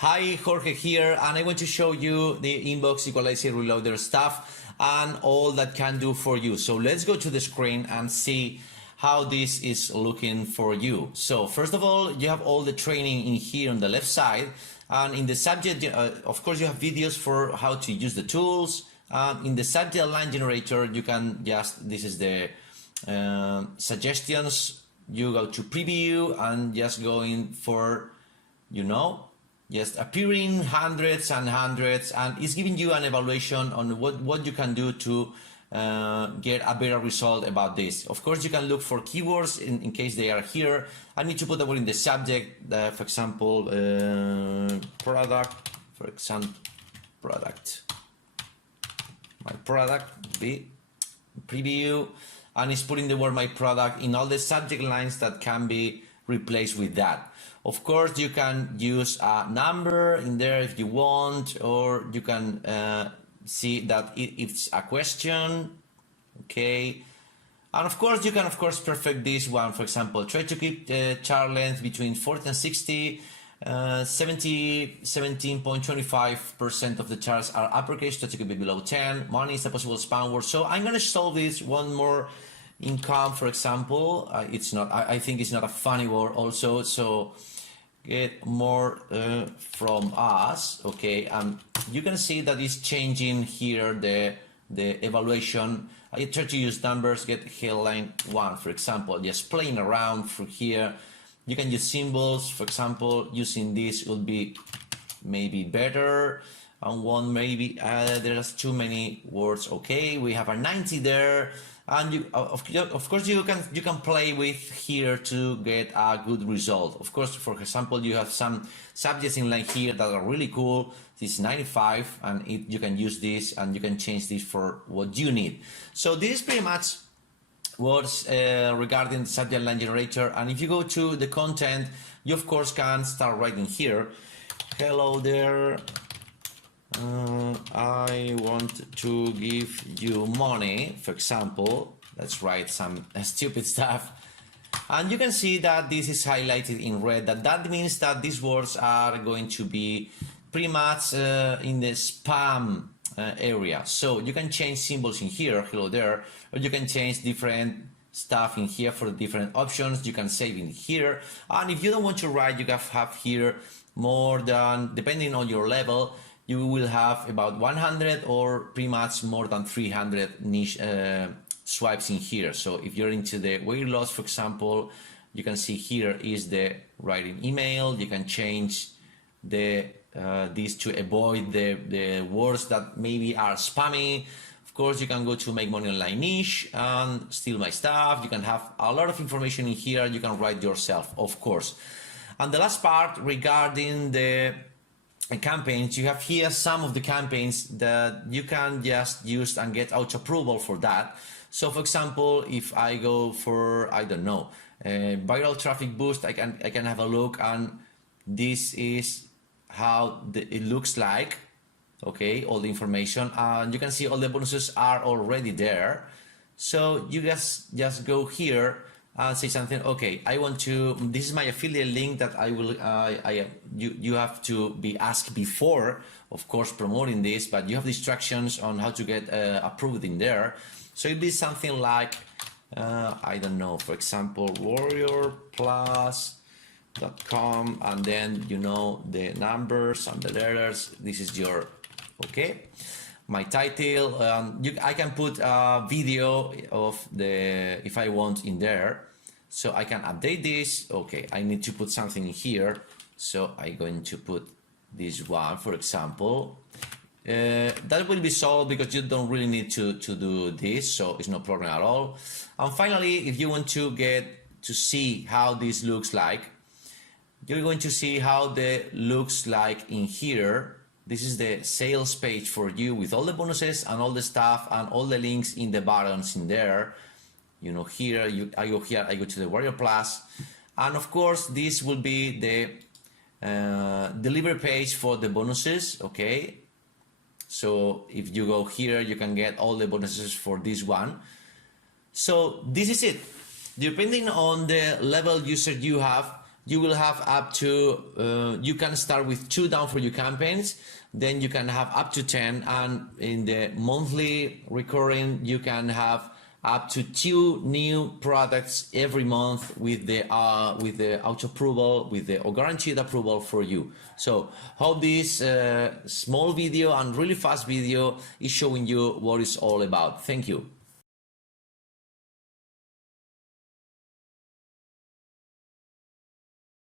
Hi, Jorge here, and I want to show you the inbox equalizer reloader stuff and all that can do for you. So let's go to the screen and see how this is looking for you. So first of all, you have all the training in here on the left side, and in the subject, of course, you have videos for how to use the tools. In the subject line generator, you can just, this is the suggestions. You go to preview and just going for, just appearing hundreds and hundreds, and it's giving you an evaluation on what you can do to get a better result about this. Of course, you can look for keywords in case they are here. I need to put the word in the subject, for example, product, product. My product, be preview, and it's putting the word my product in all the subject lines that can be replaced with that. Of course, you can use a number in there if you want, or you can see that it's a question, okay? And of course, you can perfect this one. For example, try to keep the chart length between 40 and 60. 17.25% of the charts are uppercase, that could be below 10. Money is a possible spam word. So I'm gonna solve this one more. Income, for example, it's not. I think it's not a funny word also. So get more from us, okay? And you can see that it's changing here the evaluation. I try to use numbers. Get headline 1, for example. Just playing around through here. You can use symbols, for example. Using this will be maybe better. And one maybe there's too many words. Okay, we have a 90 there. And you, of course, you can play with here to get a good result. Of course, for example, you have some subjects in line here that are really cool. This is 95, and you can use this and you can change this for what you need. So this is pretty much what's regarding the subject line generator. And if you go to the content, you of course can start writing here. Hello there. I want to give you money, for example. Let's write some stupid stuff. And you can see that this is highlighted in red. That means that these words are going to be pretty much in the spam area. So you can change symbols in here, hello there, or you can change different stuff in here for the different options. You can save in here. And if you don't want to write, you can have here more than, depending on your level, you will have about 100 or pretty much more than 300 niche swipes in here. So if you're into the weight loss, for example, you can see here is the writing email. You can change the this to avoid the words that maybe are spammy. Of course, you can go to make money online niche and steal my stuff. You can have a lot of information in here. You can write yourself, of course. And the last part regarding the campaigns, you have here some of the campaigns that you can just use and get auto approval for that. So for example, if I go for, I don't know, viral traffic boost, I can have a look, and this is how it looks like. Okay, all the information, and you can see all the bonuses are already there. So you just go here and say something. Okay, I want to, this is my affiliate link that I will, you have to be asked before, of course, promoting this, but you have instructions on how to get approved in there. So it'd be something like, I don't know, for example, warriorplus.com, and then, the numbers and the letters. This is your, okay, my title. I can put a video of the, if I want, in there. So I can update this. Okay, I need to put something in here. So I'm going to put this one, for example. That will be solved because you don't really need to do this. So it's no problem at all. And finally, if you want to get to see how this looks like, you're going to see how the looks like in here. This is the sales page for you with all the bonuses and all the stuff and all the links in the buttons in there. Here, I go to the Warrior Plus. And of course, this will be the delivery page for the bonuses, okay? So if you go here, you can get all the bonuses for this one. So this is it. Depending on the level user you have, you will have up to, you can start with 2 done for you campaigns, then you can have up to 10, and in the monthly recurring, you can have up to 2 new products every month with the auto approval, with the guaranteed approval for you. So hope this small video and really fast video is showing you what it's all about. Thank you.